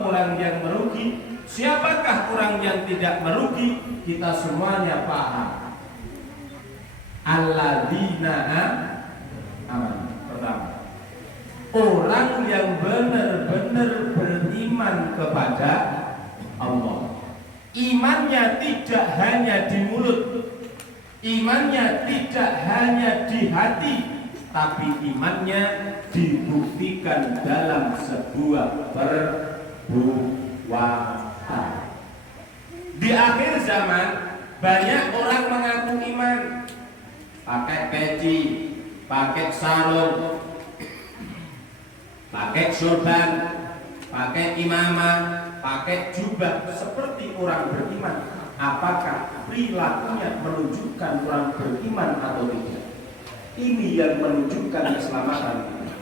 orang yang merugi. Siapakah orang yang tidak merugi? Kita semuanya paham. Alladzina amanu. Pertama, orang yang benar-benar beriman kepada Allah. Imannya tidak hanya di mulut, imannya tidak hanya di hati, tapi imannya dibuktikan dalam sebuah perbuatan. Di akhir zaman banyak orang mengaku iman, pakai peci, pakai sarung, pakai sorban, pakai imamah, pakai jubah seperti orang beriman. Apakah perilakunya menunjukkan orang beriman atau tidak? Ini yang menunjukkan keselamatan kita.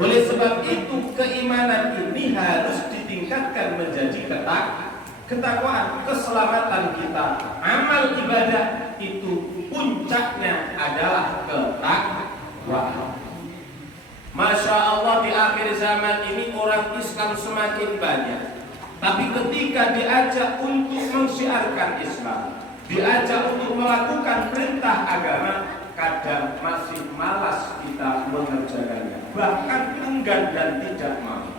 Oleh sebab itu keimanan ini harus ditingkatkan menjadi ketakwaan, keselamatan kita. Amal ibadah itu puncaknya adalah ketakwaan. Masya Allah, di akhir zaman ini orang Islam semakin banyak, tapi ketika diajak untuk mensiarkan Islam, diajak untuk melakukan perintah agama, kadang masih malas kita mengerjakannya, bahkan enggan dan tidak mau.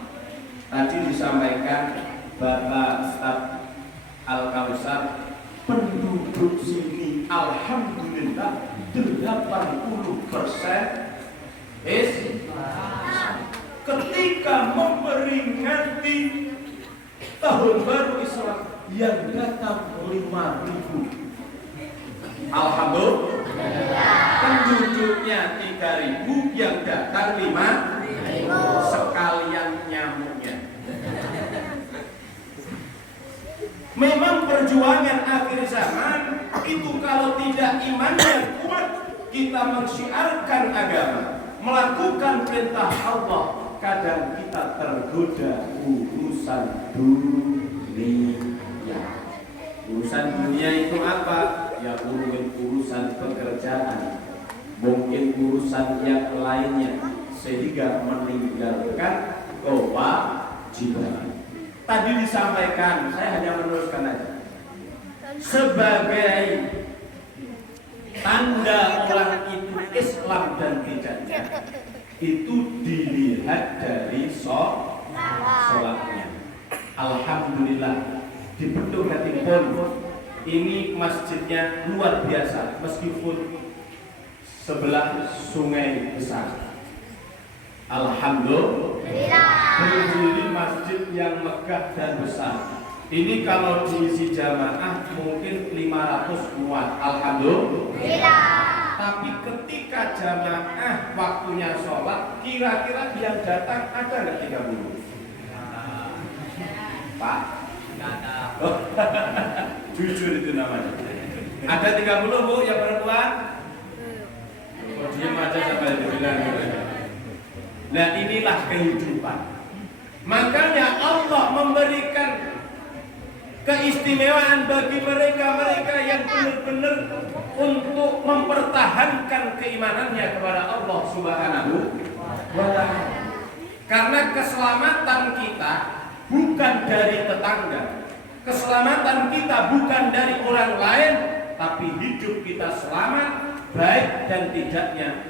Tadi disampaikan Bapak Ustaz Al-Kausar, penduduk sini alhamdulillah 80% Islam. Ketika memperingati tahun baru Islam yang datang 5.000, alhamdulillah, penduduknya 3.000, yang datang 5.000, sekalian nyamuknya. Memang perjuangan akhir zaman itu kalau tidak imannya kuat, kita mensiarkan agama, melakukan perintah Allah, kadang kita tergoda urusan dunia. Urusan dunia itu apa? Ya urusan pekerjaan, mungkin urusan yang lainnya, sehingga meninggalkan kewajiban. Tadi disampaikan, saya hanya meneruskan aja. Sebagai tanda orang itu Islam dan tidaknya, itu dilihat dari sholatnya. Alhamdulillah, di Bendung Hatimpun ini masjidnya luar biasa, meskipun sebelah sungai besar. Alhamdulillah, berdiri masjid yang megah dan besar. Ini kalau diisi jamaah mungkin 500 muat. Alhamdulillah. Tapi ketika jamaah waktunya sholat, kira-kira yang datang ada nggak 30? Pak? Oh, jujur itu namanya. Ada 30 Bu yang perempuan? Oh, diam aja sampai dibilang. Nah, inilah kehidupan. Makanya Allah memberikan keistimewaan bagi mereka yang benar-benar untuk mempertahankan keimanannya kepada Allah Subhanahu wa Ta'ala. Karena keselamatan kita bukan dari tetangga, keselamatan kita bukan dari orang lain, tapi hidup kita selamat, baik dan tidaknya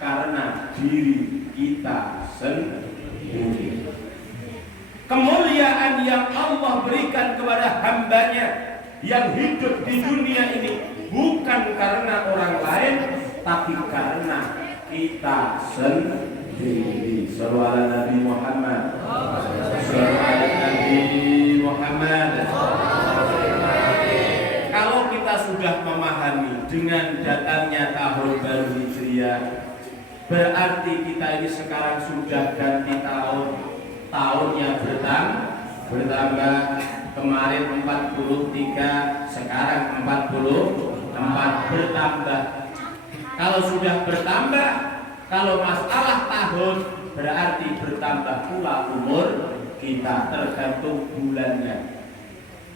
karena diri kita sendiri. Kemuliaan yang Allah berikan kepada hambanya yang hidup di dunia ini bukan karena orang lain, tapi karena kita sendiri. Shallallahu ala Nabi Muhammad. Shallallahu ala Nabi Muhammad. Kalau kita sudah memahami dengan datangnya tahun baru Hijriah, berarti kita ini sekarang sudah ganti tahun. Tahunnya bertambah, kemarin 43, sekarang 44, bertambah. Kalau sudah bertambah, kalau masalah tahun, berarti bertambah pula umur kita, tergantung bulannya.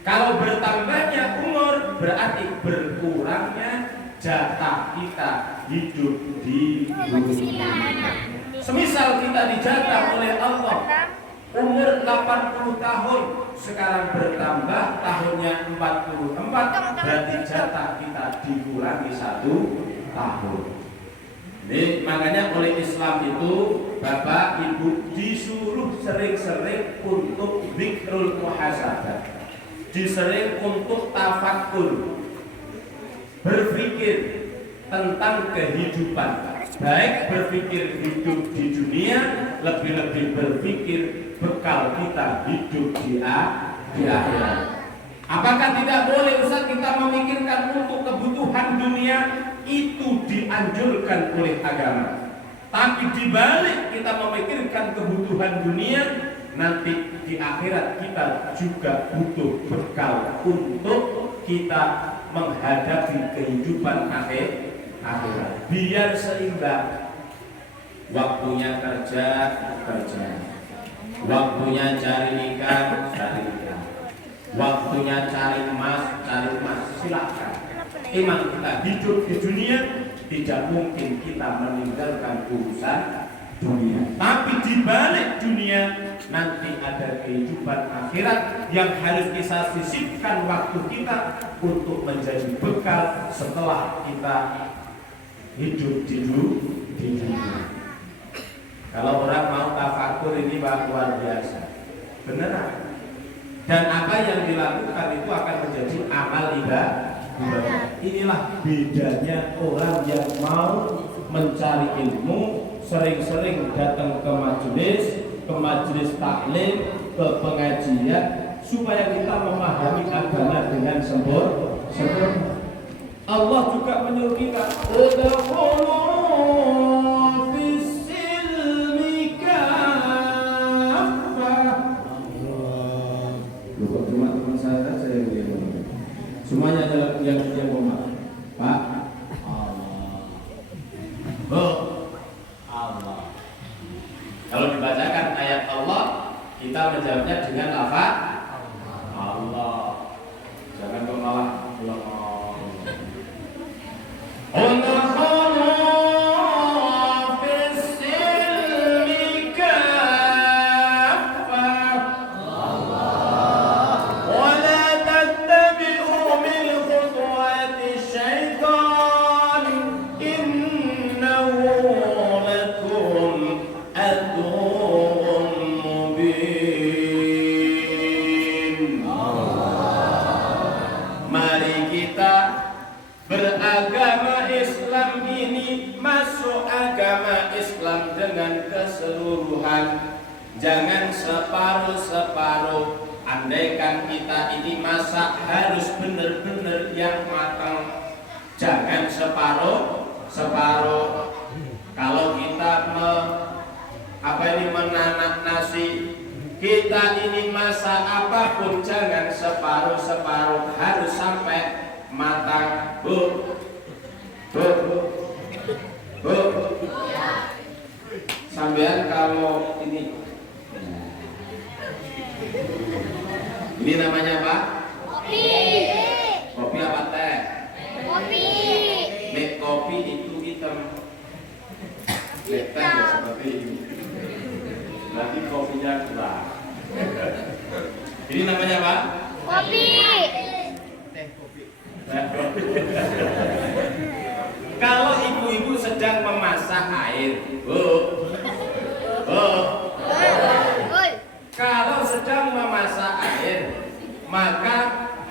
Kalau bertambahnya umur, berarti berkurangnya jatah kita hidup di dunia. Semisal kita dijatah oleh Allah umur 80 tahun, sekarang bertambah tahunnya 44, berarti jatah kita dikurangi 1 tahun. Jadi makanya oleh Islam itu Bapak Ibu disuruh sering-sering untuk zikrul muhasabah, disering untuk tafakkur, berpikir tentang kehidupan, baik berpikir hidup di dunia, lebih-lebih berpikir bekal kita hidup di akhirat. Apakah tidak boleh Ustaz kita memikirkan untuk kebutuhan dunia? Itu dianjurkan oleh agama. Tapi dibalik kita memikirkan kebutuhan dunia, nanti di akhirat kita juga butuh bekal untuk kita menghadapi kehidupan akhirat. Biar seimbang. Waktunya kerja, waktunya cari ikan, waktunya cari emas, silakan. Emang kita hidup di dunia, tidak mungkin kita meninggalkan urusan dunia. Tapi di balik dunia nanti ada kehidupan akhirat yang harus kita sisipkan waktu kita untuk menjadi bekal setelah kita hidup di dunia. Kalau orang mau tafakur ini luar biasa, beneran. Dan apa yang dilakukan itu akan menjadi amal ibadah. Inilah bedanya orang yang mau mencari ilmu, sering-sering datang ke majelis taklim, ke pengajian, supaya kita memahami agama dengan sempurna. Allah juga menyuruh kita semuanya yang ngomong, Pak. Allah. Kalau dibacakan ayat Allah, kita menjawabnya dengan lafaz Allah. Jangan kok malah beragama Islam ini, masuk agama Islam dengan keseluruhan, jangan separuh-separuh. Andaikan kita ini masak harus benar-benar yang matang, jangan separuh-separuh. Kalau kita menanak nasi, kita ini masak apapun jangan separuh-separuh, harus sampai matang. Bu. Sampean kalau ini namanya apa? Kopi apa teh? Kopi itu hitam. Teh seperti ini. Berarti kopinya kurang. Ini namanya apa? Kopi. Kalau ibu-ibu sedang memasak air, kalau sedang memasak air, maka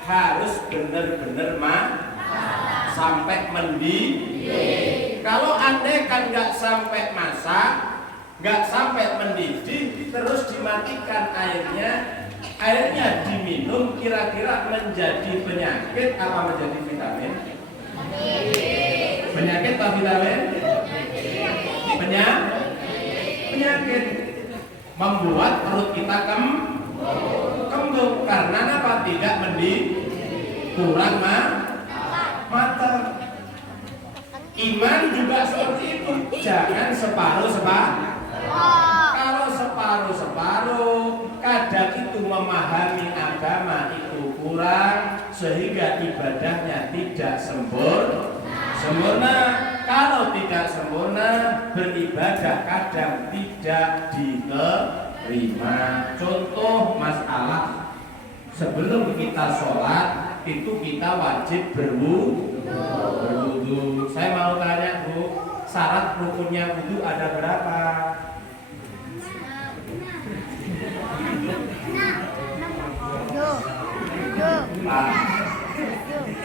harus benar-benar sampai mendidih. Kalau andai kan nggak sampai masak, nggak sampai mendidih, terus dimatikan airnya diminum, kira-kira menjadi penyakit apa menjadi vitamin? Penyakit atau vitamin? Penyakit. Membuat perut kita kembung karena apa? Tidak kurang matang. Iman juga seperti itu. Jangan separuh-separuh. Kalau separuh-separuh, kadang itu memahami agama itu kurang, sehingga ibadahnya tidak sempurna. kalau tidak sempurna, beribadah kadang tidak diterima. Contoh masalah, sebelum kita sholat itu kita wajib berwudu. Saya mau tanya Bu, syarat rukunnya wudu ada berapa?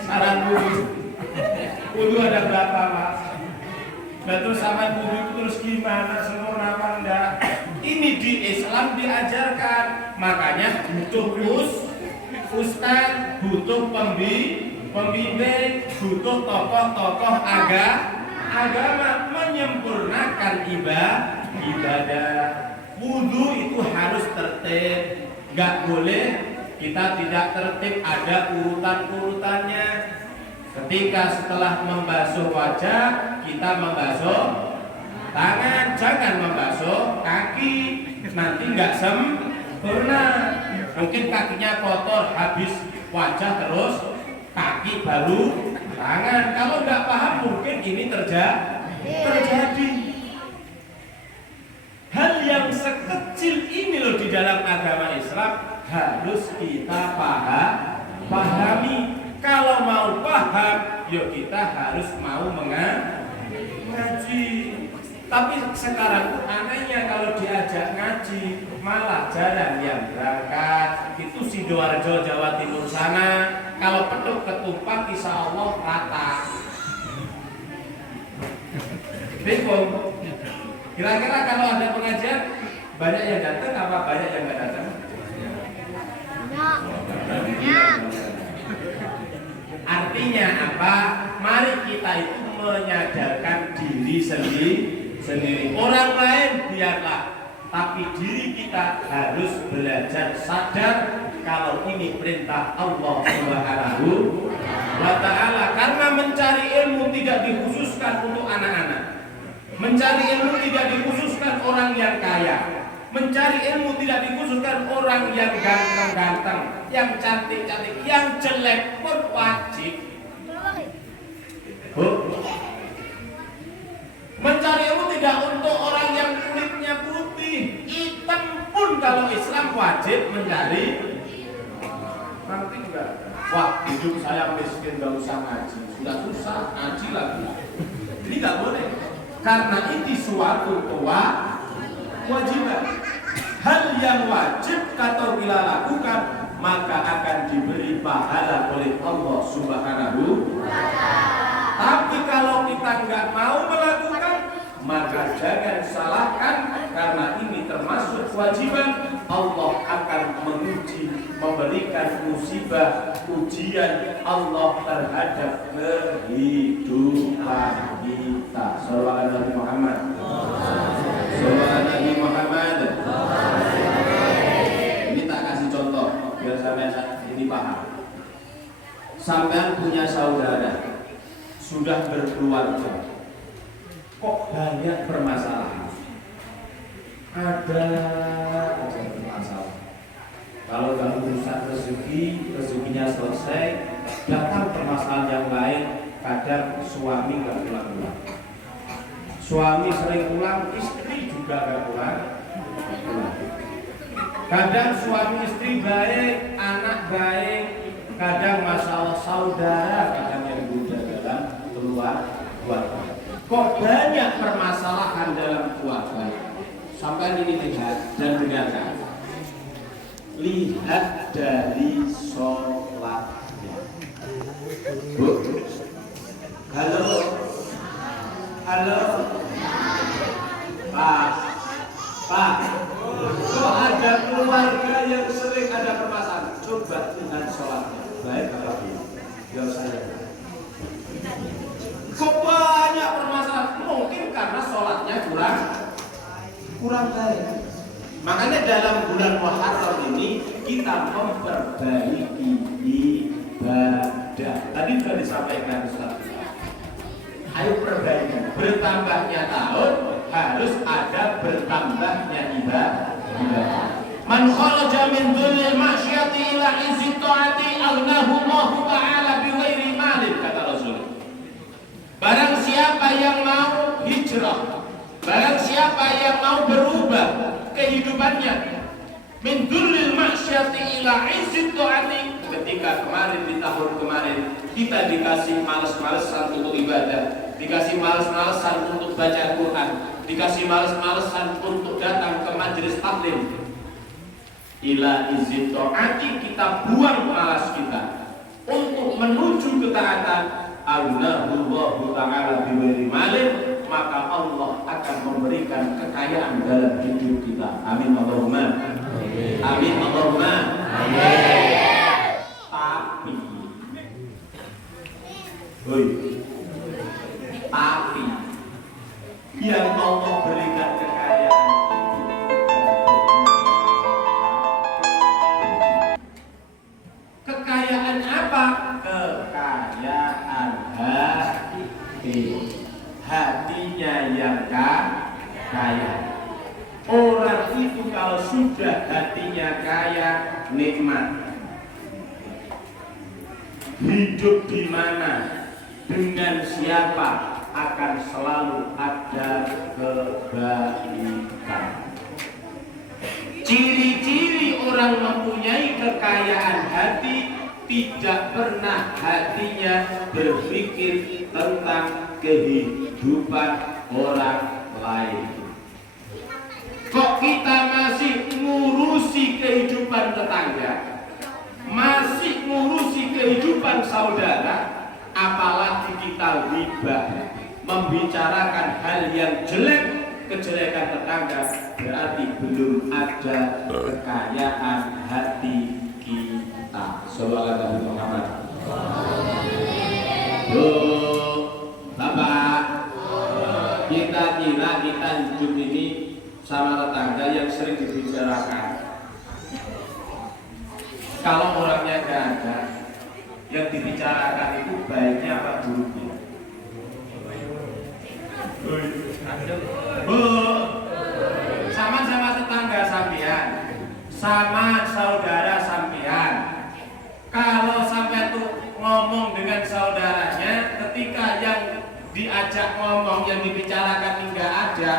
Syarat wudu ada berapa, Mas? Nah, terus sama wudu terus gimana, sempurna apa enggak? Ini di Islam diajarkan. Makanya butuh ustaz, butuh pembimbing, butuh tokoh-tokoh agama menyempurnakan ibadah. Wudu itu harus tertib, nggak boleh kita tidak tertib, ada urutan-urutannya. Ketika setelah membasuh wajah, kita membasuh tangan, jangan membasuh kaki, nanti nggak sempurna. Mungkin kakinya kotor, habis wajah terus kaki baru tangan. Kalau nggak paham mungkin ini terjadi. Hal yang sekecil ini loh di dalam agama Islam harus kita pahami. Kalau mau paham, yuk kita harus mau mengaji. Tapi sekarang tuh anehnya kalau diajak ngaji malah jarang yang berangkat. Itu Sidoarjo Jawa Timur sana. Kalau peduk ketupat insya Allah rata. Bingung. Kira-kira kalau ada pengajian banyak yang datang apa banyak yang nggak datang? Artinya apa? Mari kita itu menyadarkan diri sendiri. Orang lain biarlah, tapi diri kita harus belajar sadar kalau ini perintah Allah Subhanahu wa Ta'ala. Karena mencari ilmu tidak dikhususkan untuk anak-anak. Mencari ilmu tidak dikhususkan orang yang kaya. Mencari ilmu tidak dikhususkan orang yang ganteng-ganteng, yang cantik-cantik, yang jelek pun wajib. Mencari ilmu tidak untuk orang yang kulitnya putih, hitam pun kalau Islam wajib mencari. Nanti enggak, wah hidup saya miskin gak usah ngaji, sudah susah ngaji lagi. Jadi nggak boleh, karena ini suatu kewajiban. Hal yang wajib kata bila lakukan maka akan diberi pahala oleh Allah Subhanahu wa Ta'ala. Tapi kalau kita nggak mau melakukan, maka jangan salahkan, karena ini termasuk kewajiban. Allah akan menguji, memberikan musibah, ujian Allah terhadap kehidupan kita. Sallallahu Nabi Muhammad. Sallallahu Nabi Muhammad. Ini tak kasih contoh biar sampai ini paham. Sampai punya saudara, sudah berkeluarga, kok banyak permasalahan. Ada masalah. Kalau nggak urusan rezekinya selesai, datang permasalahan yang lain. Kadang suami nggak pulang-pulang, suami sering pulang, istri juga nggak pulang. Kadang suami istri baik, anak baik, kadang masalah saudara, kadang yang beda dalam keluarga. Kok banyak permasalahan dalam keluarga? Sampai ini lihat dan dengarkan. Lihat dari sholatnya. Bu, halo, Pak. Kok ada keluarga yang sering ada permasalahan? Coba lihat sholatnya. Baik apa belum? Jawab saya. Kok banyak permasalahan? Mungkin karena sholatnya kurang baik. Makanya dalam bulan Muharram ini kita memperbaiki ibadah. Tadi sudah disampaikan Ustaz. Ayo perbaiki. Bertambahnya tahun harus ada bertambahnya ibadah. Man kharaja min dhulil ma'syati ila izzi ta'ati aghnahu Allah ta'ala bi ghairi malin, kata Rasul. Barang siapa siapa yang mau hijrah, barang siapa yang mau berubah kehidupannya min dzulil ma'syati ila izzit ta'ati. Ketika kemarin di tahun kemarin kita dikasih males-malesan untuk ibadah, dikasih males-malesan untuk baca Quran, dikasih males-malesan untuk datang ke majelis taklim, ila izzit ta'ati, kita buang malas kita untuk menuju ketaatan. Allahu ta'ala biwiri malin, maka Allah akan memberikan kekayaan dalam hidup kita. Amin Allahumma amin Allahumma amin. Tapi yang Allah berikan kekayaan, kekayaan apa? Kekayaan hati. Hatinya yang kaya. Orang itu kalau sudah hatinya kaya, nikmat. Hidup di mana, dengan siapa, akan selalu ada kebaikan. Ciri-ciri orang mempunyai kekayaan hati, tidak pernah hatinya berpikir tentang kehidupan orang lain. Kok kita masih ngurusi kehidupan tetangga, masih ngurusi kehidupan saudara, apalagi kita ghibah, membicarakan hal yang jelek, kejelekan tetangga, berarti belum ada kekayaan hati kita. Sallallahu alaihi Muhammad. Bu, Bapak, kita kira kita hidup ini sama tetangga yang sering dibicarakan. Kalau orangnya gak ada, yang dibicarakan itu baiknya apa buruknya? Bu, sama tetangga sampean, sama saudara sampean. Kalau sampai tuh ngomong dengan saudaranya, ketika yang diajak ngomong, yang dibicarakan enggak ada,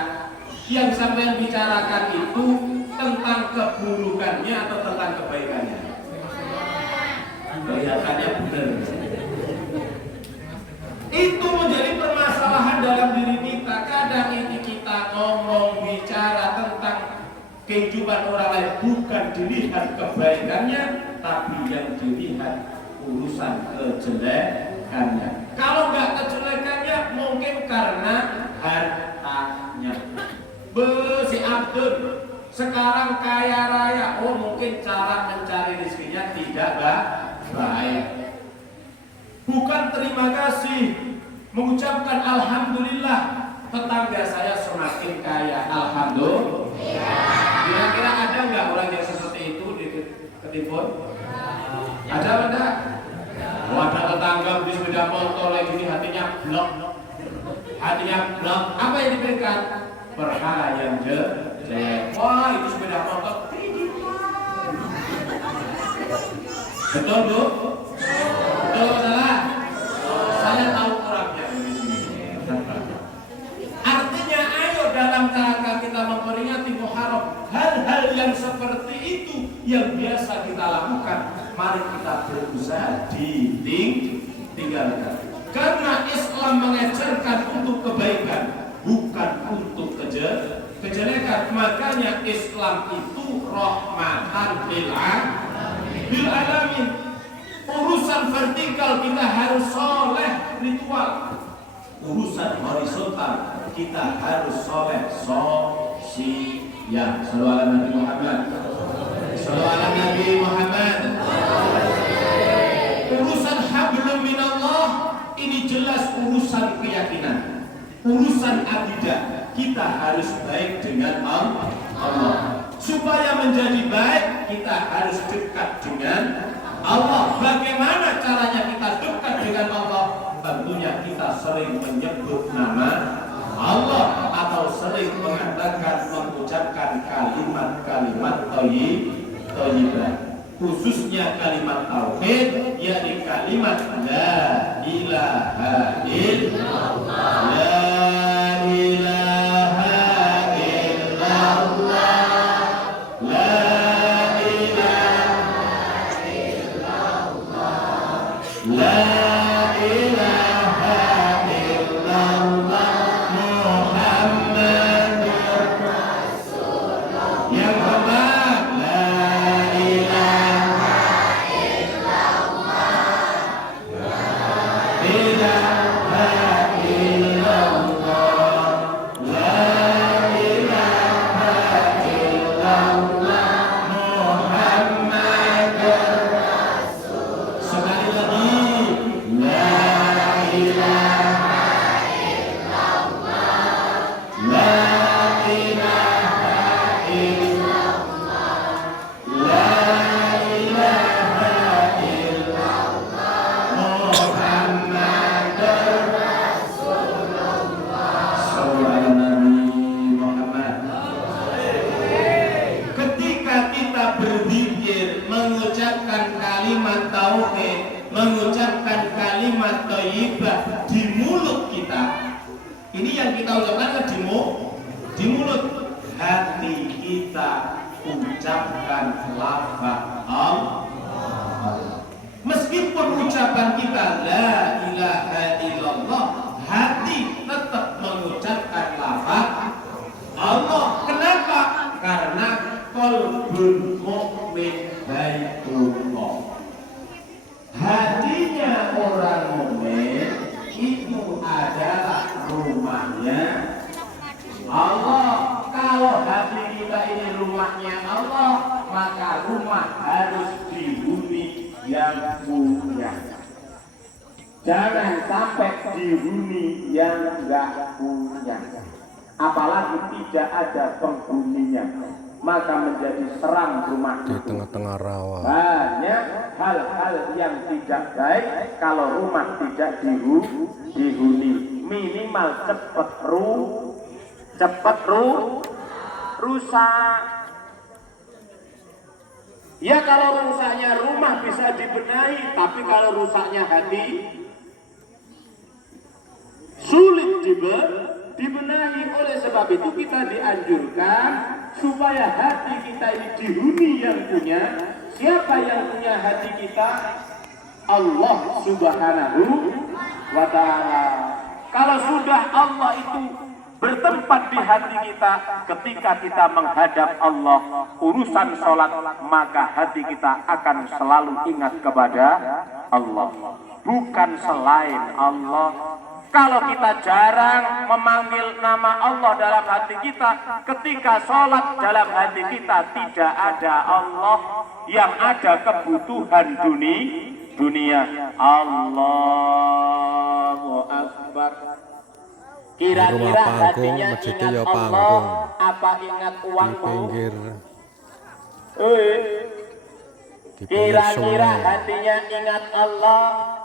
yang sampean bicarakan itu tentang keburukannya atau tentang kebaikannya? Kelihatannya benar. Itu menjadi permasalahan dalam diri kita. Kadang ini kita ngomong bicara tentang kehidupan orang lain, bukan dilihat kebaikannya, tapi yang dilihat urusan kejelekannya. Kalau nggak kejelekannya, mungkin karena hartanya. Si Abdul sekarang kaya raya, oh mungkin cara mencari rezekinya tidak baik. Bukan terima kasih, mengucapkan alhamdulillah, tetangga saya semakin kaya, alhamdulillah. Kira-kira ada nggak orang yang seperti itu di Ketimbun? Ada apa enggak? Oh, ada tetangga beli sepeda motor lagi ini, hatinya blok. Hatinya blok. Apa yang diberikan? Perkara yang jelek. Wah, itu sepeda motor. Betul, Bu? Betul atau salah? Saya tahu orangnya. Artinya, ayo dalam rangka kita memperingati Muharram, hal-hal yang seperti itu yang biasa kita lakukan, mari kita berusaha ditinggalkan. Karena Islam mengajarkan untuk kebaikan, bukan untuk kejelekan. Makanya Islam itu rahmatan lil alamin. Urusan vertikal kita harus soleh ritual. Urusan horizontal kita harus soleh sosial. Sallallahu alaihi Nabi Muhammad. Sallallahu alaihi Nabi Muhammad. Urusan hablum minallah ini jelas urusan keyakinan, urusan akidah. Kita harus baik dengan Allah. Supaya menjadi baik, kita harus dekat dengan Allah. Bagaimana caranya kita dekat dengan Allah? Tentunya kita sering menyebut nama Allah atau sering mengatakan, mengucapkan kalimat-kalimat thayyibah. khususnya kalimat tauhid, yakni kalimat la ilaha illallah. La ilaha illallah. La ilaha illallah. La ilaha illallah. Muhammadur Rasulullah. Yang pertama, la ilaha illallah. La ilaha illallah. La ilaha illallah. Muhammadur Rasulullah. Sekali lagi, la ilaha illallah. La ilaha illallah. La ilaha illallah. Muhammadur Rasulullah. Sallallahu Nabi Muhammad. Ketika kita berzikir, mengucapkan kalimat tauhid, mengucapkan kalimat thayyibah di mulut kita, ini yang kita ucapkan di mulut, hati kita ucapkan lafaz Allah. Meskipun ucapan kita la ilaha illallah, hati tetap mengucapkan lafaz Allah. Kenapa? Karena qalbul mukmin baitullah. Hatinya orang mukmin itu adalah rumahnya Allah. Kalau hati kita ini rumahnya Allah, maka rumah harus dihuni yang punya. Jangan sampai dihuni yang enggak punya. Apalagi tidak ada penghuninya, maka menjadi seram rumah di itu. tengah-tengah rawa. Banyak hal-hal yang tidak baik kalau rumah tidak dihuni. Minimal cepat rusak. Ya kalau rusaknya rumah bisa dibenahi, tapi kalau rusaknya hati sulit dibenahi. Oleh sebab itu kita dianjurkan supaya hati kita ini dihuni yang punya. Siapa yang punya hati kita? Allah Subhanahu wa ta'ala. Kalau sudah Allah itu bertempat di hati kita, ketika kita menghadap Allah, urusan sholat, maka hati kita akan selalu ingat kepada Allah, bukan selain Allah. Kalau kita jarang memanggil nama Allah dalam hati kita, ketika sholat dalam hati kita tidak ada Allah, yang ada kebutuhan dunia. Allahu Akbar. Kira-kira hatinya ingat Allah, apa ingat Di uangmu? pinggir Kira-kira sungai. hatinya ingat Allah,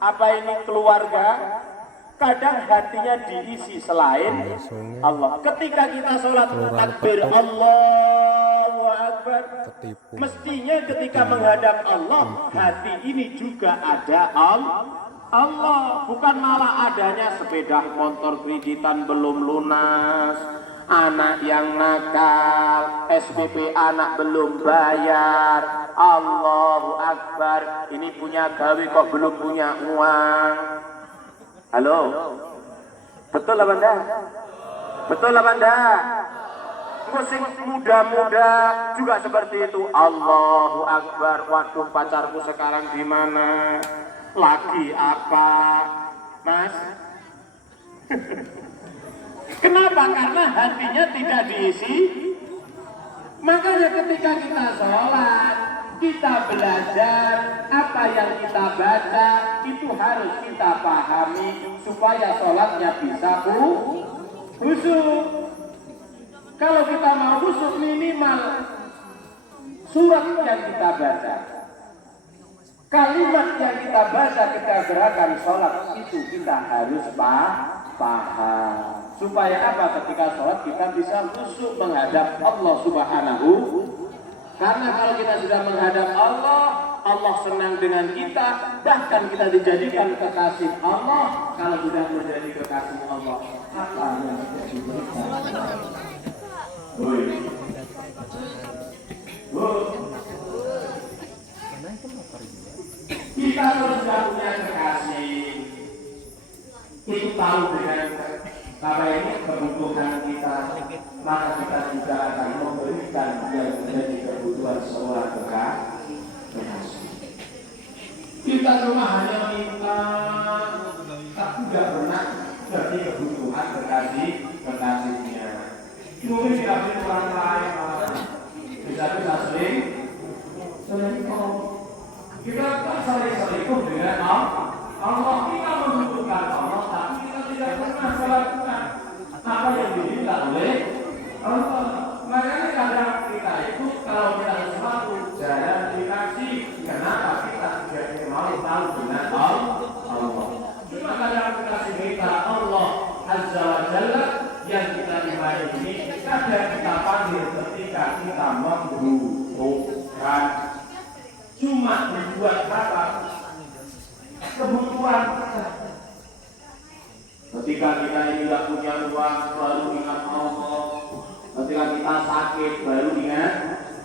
apa ini keluarga? Kadang hatinya diisi selain Allah. Ketika kita sholat takbir Allahu Akbar, Ketipu. mestinya ketika menghadap Allah, hati ini juga ada Allah, bukan malah adanya sepeda motor kreditan belum lunas, anak yang nakal, SPP anak belum bayar. Allahu Akbar, ini punya gawe kok belum punya uang. Halo, betul lah Banda? Betul lah Banda? Musik muda-muda juga seperti itu. Allahu Akbar, waduh pacarku sekarang di mana? Lagi apa, Mas? Kenapa? Karena hatinya tidak diisi. Makanya ketika kita sholat, kita belajar, apa yang kita baca itu harus kita pahami supaya sholatnya bisa khusyuk. Kalau kita mau khusyuk, minimal surat yang kita baca, kalimat yang kita baca ketika gerakan sholat itu kita harus paham. Supaya apa? Ketika sholat kita bisa khusyuk menghadap Allah Subhanahu Karena kalau kita sudah menghadap Allah, Allah senang dengan kita, bahkan kita dijadikan kekasih Allah. Kalau sudah menjadi kekasih Allah, apa yang terjadi? Kita kalau sudah punya kekasih, itu tahu dengan apa ini kebutuhan kita, maka kita juga akan memberikan yang menjadi kebutuhan seorang kekasih. Kita cuma hanya minta, tapi tidak pernah jadi kebutuhan kekasihnya. Mungkin tidak punya orang lain, bisa sering selingkuh. Kita tak selingkuh dengan Allah. Kita membutuhkan Allah, tapi kita tidak pernah melakukan apa yang diminta oleh Allah. Makanya kadang kita itu kalau kita sesuatu jarang dikasih. Kenapa kita tidak mau tahu dengan Allah? Cuma kadang kita minta Allah Azza wa Jalla yang kita ibadah ini kadang kita panggil ketika kita membutuhkan. Cuma dibuat apa? Kebutuhan. Ketika kita ini tidak punya uang, baru ingat Allah. Ketika kita sakit, baru ingat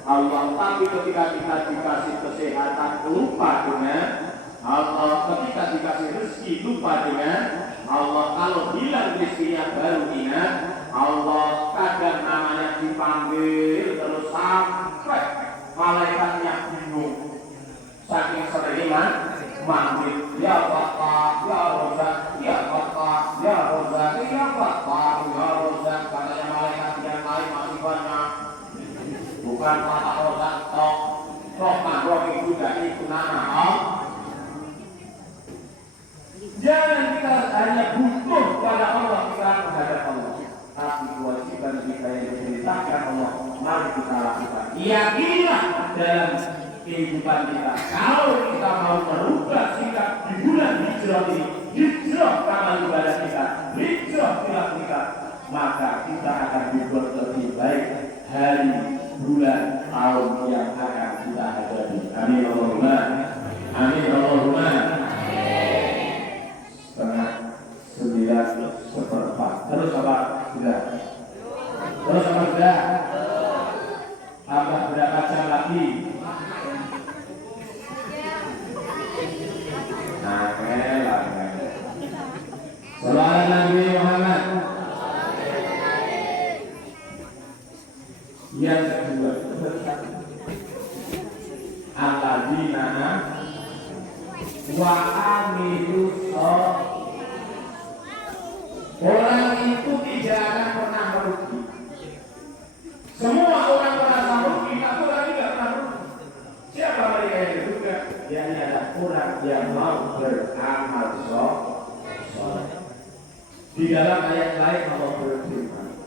Allah. Tapi ketika kita dikasih kesehatan, lupa dengan Allah. Ketika dikasih rezeki, lupa dengan Allah. Kalau hilang rezekinya, baru ingat Allah. Kadang namanya dipanggil terus sampai malaikatnya bingung. Saking sering manggil, ya Bapak, ya Rozak, ya Bapak, ya Rozak, ya Bapak, ya Rozak. Katanya malaikat yang lain masih banyak. Bukan Bapak Rozak, roh juga itu nama. Jangan kita hanya butuh pada Allah, kita menghadap Allah. Tapi kewajiban kita yang diperintahkan Allah, mari kita lakukan. Yakinilah dalam kehidupan kita. Kalau kita mau merubah sikap di bulan hijrah ini, hijrah amal ibadah kita, hijrah khilaf kita, maka kita akan dibuat lebih baik hari, bulan, tahun yang akan kita hadapi. Amin Allahumma. Amin Allahumma. 8:30. Terus apa? Sudah. Terus apa sudah? Tambah berapa jam lagi? Salawat Nabi Muhammad. Yang kedua, alladzina wa amilus sholihat. Orang itu tidak akan pernah merugi. Semua orang merasa merugi, tapi orang tidak pernah merugi. Siapa mereka yang juga? Yang ada orang yang mau beramal soleh. Di dalam ayat lain Allah berfirman,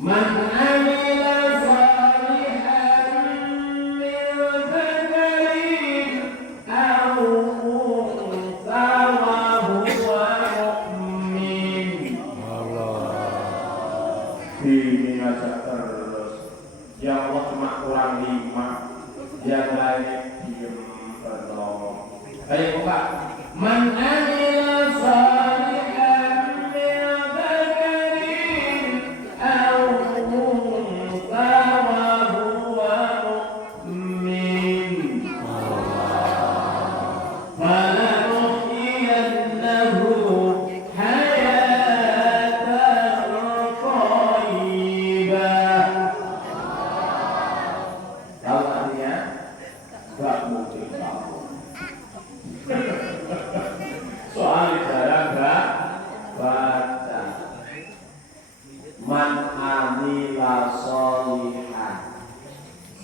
Man amila salihan min dzakarin aw untha wa huwa mu'min. Ini aja terus. Yang Allah cuma kurang 5, yang lain diem terus. Ayo Pak, Man amila salihan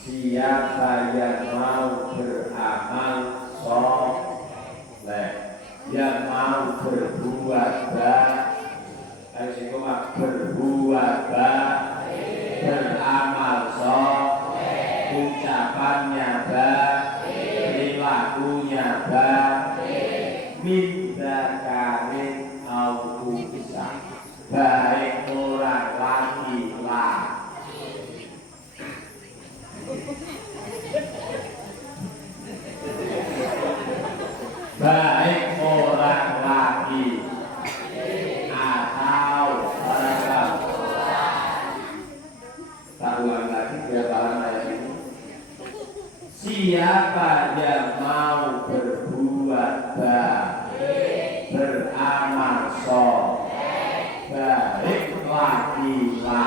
siapa yang mau beramal soleh, yang mau berbuat baik, berbuat baik, beramal soleh, ucapannya baik, perilakunya baik, minta karin au bisa, baik orang laki-laki. siapa yang mau berbuat baik, beramal soleh, baik laki-laki